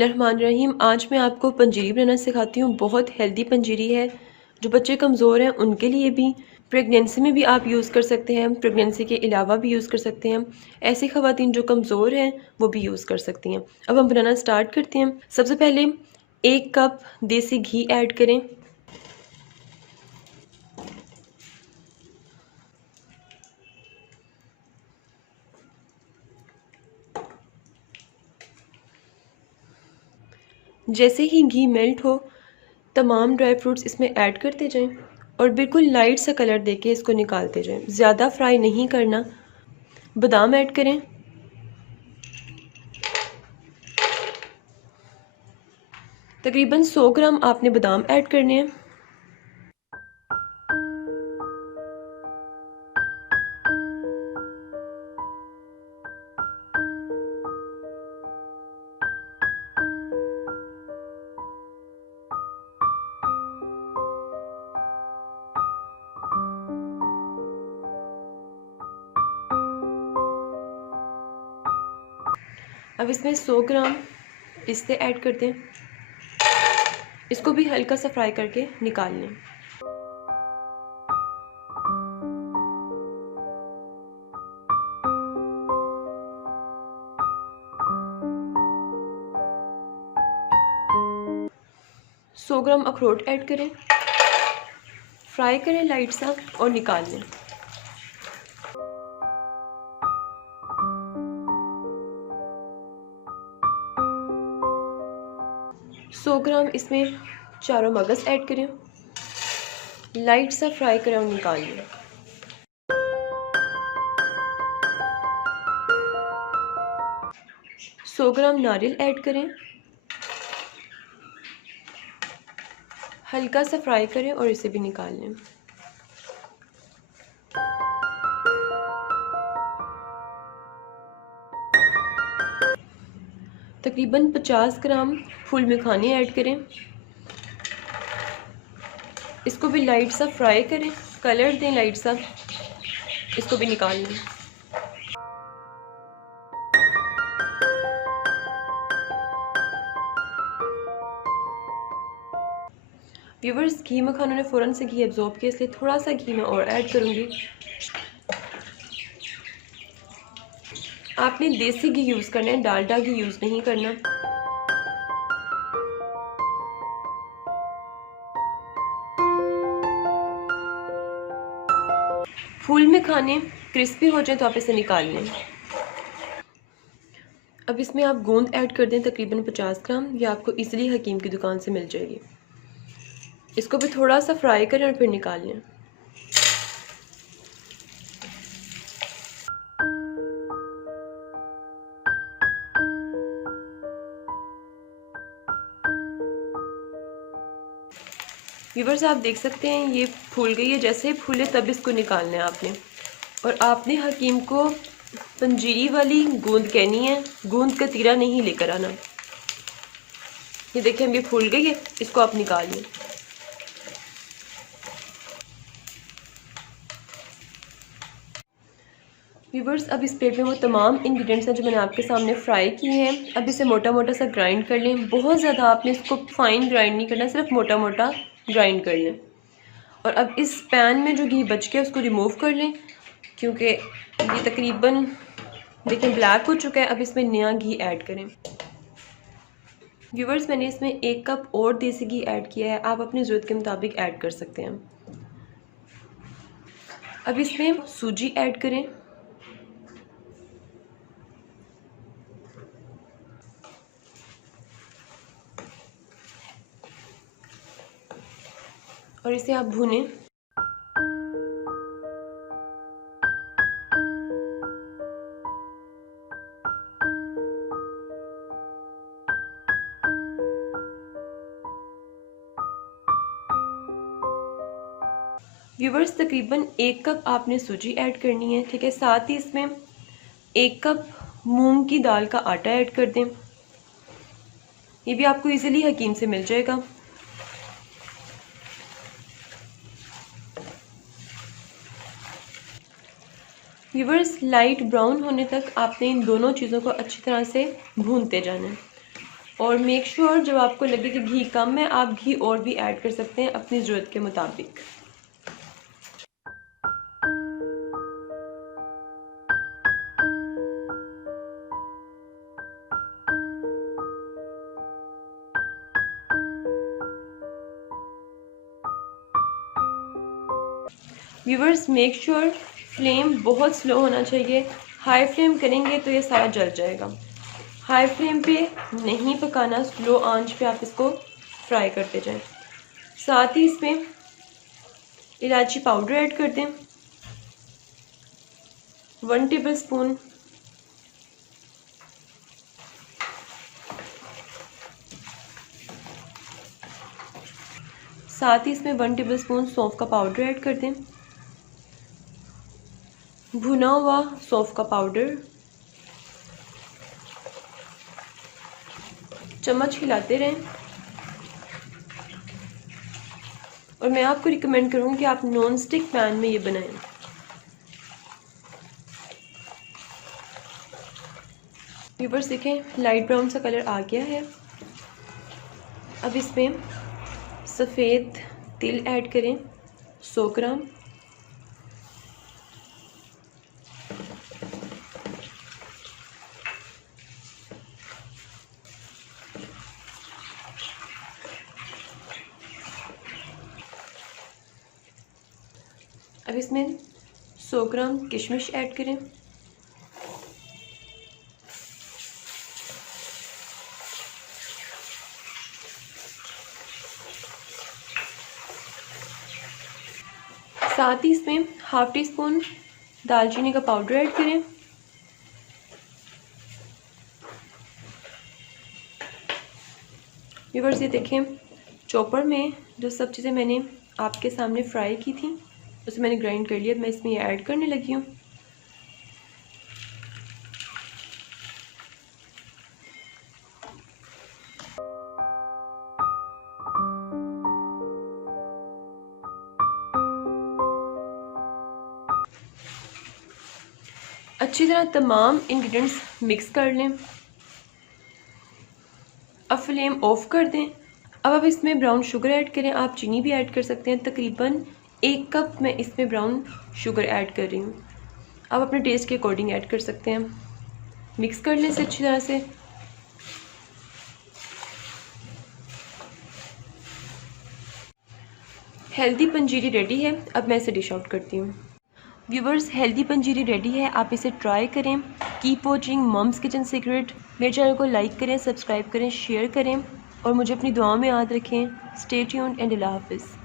बिस्मिल्लाहिर्रहमानिर्रहीम। आज मैं आपको पंजीरी बनाना सिखाती हूँ। बहुत हेल्दी पंजीरी है। जो बच्चे कमज़ोर हैं उनके लिए भी, प्रेगनेंसी में भी आप यूज़ कर सकते हैं, प्रेगनेंसी के अलावा भी यूज़ कर सकते हैं। ऐसी ख़वातीन जो कमज़ोर हैं वो भी यूज़ कर सकती हैं। अब हम बनाना स्टार्ट करते हैं। सबसे पहले 1 कप देसी घी ऐड करें। जैसे ही घी मेल्ट हो तमाम ड्राई फ्रूट्स इसमें ऐड करते जाएं और बिल्कुल लाइट सा कलर देके इसको निकालते जाएं। ज़्यादा फ्राई नहीं करना। बादाम ऐड करें। तकरीबन 100 ग्राम आपने बादाम ऐड करने हैं। अब इसमें 100 ग्राम पिस्ते ऐड कर दें। इसको भी हल्का सा फ्राई करके निकाल लें। सौ ग्राम अखरोट ऐड करें, फ्राई करें लाइट सा और निकाल लें। सौ ग्राम इसमें चारों मगज़ ऐड करें, लाइट सा फ्राई करें और निकाल लें। सौ ग्राम नारियल ऐड करें, हल्का सा फ्राई करें और इसे भी निकाल लें। तकरीबन 50 ग्राम फूल मखाने ऐड करें। इसको भी लाइट सा फ्राई करें, कलर दें लाइट सा, इसको भी निकाल लें। व्यूवर्स, घी मखानों ने फ़ौरन से घी एब्जॉर्ब किया, इसलिए थोड़ा सा घी मैं और ऐड करूँगी। आपने देसी घी यूज़ करना है, डालडा घी यूज़ नहीं करना। फूल में खाने क्रिस्पी हो जाए तो आप इसे निकाल लें। अब इसमें आप गोंद ऐड कर दें, तकरीबन 50 ग्राम। ये आपको इजीली हकीम की दुकान से मिल जाएगी। इसको भी थोड़ा सा फ्राई करें और फिर निकाल लें। व्यूवर्स, आप देख सकते हैं ये फूल गई है। जैसे ही फूले तब इसको निकालना है आपने। और आपने हकीम को पंजीरी वाली गूंद कहनी है, गूंद का तीरा नहीं लेकर आना। ये देखिए अब ये फूल गई है, इसको आप निकाल लें। व्यूवर्स, अब इस प्लेट में वो तमाम इंग्रेडिएंट्स हैं जो मैंने आपके सामने फ्राई किए हैं। अब इसे मोटा मोटा सा ग्राइंड कर लें। बहुत ज़्यादा आपने इसको फाइन ग्राइंड नहीं करना, सिर्फ मोटा मोटा ग्राइंड कर लें। और अब इस पैन में जो घी बच गया उसको रिमूव कर लें, क्योंकि ये तकरीबन देखिए ब्लैक हो चुका है। अब इसमें नया घी ऐड करें। व्यूवर्स, मैंने इसमें 1 कप और देसी घी ऐड किया है। आप अपनी ज़रूरत के मुताबिक ऐड कर सकते हैं। अब इसमें सूजी ऐड करें। और इसे आप भूनें। व्यूवर्स, तकरीबन 1 कप आपने सूजी ऐड करनी है, ठीक है। साथ ही इसमें 1 कप मूंग की दाल का आटा ऐड कर दें। ये भी आपको इजीली हकीम से मिल जाएगा। व्यूवर्स, लाइट ब्राउन होने तक आपने इन दोनों चीज़ों को अच्छी तरह से भूनते जाना है। और मेक श्योर जब आपको लगे कि घी कम है आप घी और भी ऐड कर सकते हैं अपनी ज़रूरत के मुताबिक। व्यूवर्स मेक श्योर फ्लेम बहुत स्लो होना चाहिए, हाई फ्लेम करेंगे तो ये सारा जल जाएगा। हाई फ्लेम पे नहीं पकाना, स्लो आंच पे आप इसको फ्राई करते जाएं। साथ ही इसमें इलायची पाउडर ऐड कर दें, 1 टेबल स्पून। साथ ही इसमें 1 टेबल स्पून सौंफ का पाउडर ऐड कर दें, भुना हुआ सौंफ का पाउडर। चम्मच हिलाते रहें और मैं आपको रिकमेंड करूँगी कि आप नॉन स्टिक पैन में ये बनाएं। व्यूअर्स देखें लाइट ब्राउन सा कलर आ गया है। अब इसमें सफ़ेद तिल ऐड करें 100 ग्राम। अब इसमें 100 ग्राम किशमिश ऐड करें। साथ ही इसमें हाफ टी स्पून दालचीनी का पाउडर ऐड करें। व्यूअर्स ये देखें चॉपर में जो सब चीज़ें मैंने आपके सामने फ्राई की थी उसे मैंने ग्राइंड कर लिया। मैं इसमें ये ऐड करने लगी हूँ। अच्छी तरह तमाम इंग्रेडिएंट्स मिक्स कर लें। अब फ्लेम ऑफ कर दें। अब इसमें ब्राउन शुगर ऐड करें, आप चीनी भी ऐड कर सकते हैं। तकरीबन 1 कप मैं इसमें ब्राउन शुगर ऐड कर रही हूँ, आप अपने टेस्ट के अकॉर्डिंग ऐड कर सकते हैं। मिक्स कर लें इसे अच्छी तरह से। हेल्दी पंजीरी रेडी है। अब मैं इसे डिश आउट करती हूँ। व्यूवर्स हेल्दी पंजीरी रेडी है, आप इसे ट्राई करें। Keep watching mom's kitchen secret. मेरे चैनल को लाइक करें, सब्सक्राइब करें, शेयर करें और मुझे अपनी दुआओं में याद रखें। स्टे ट्यून्ड एंड अल्लाह हाफिज़।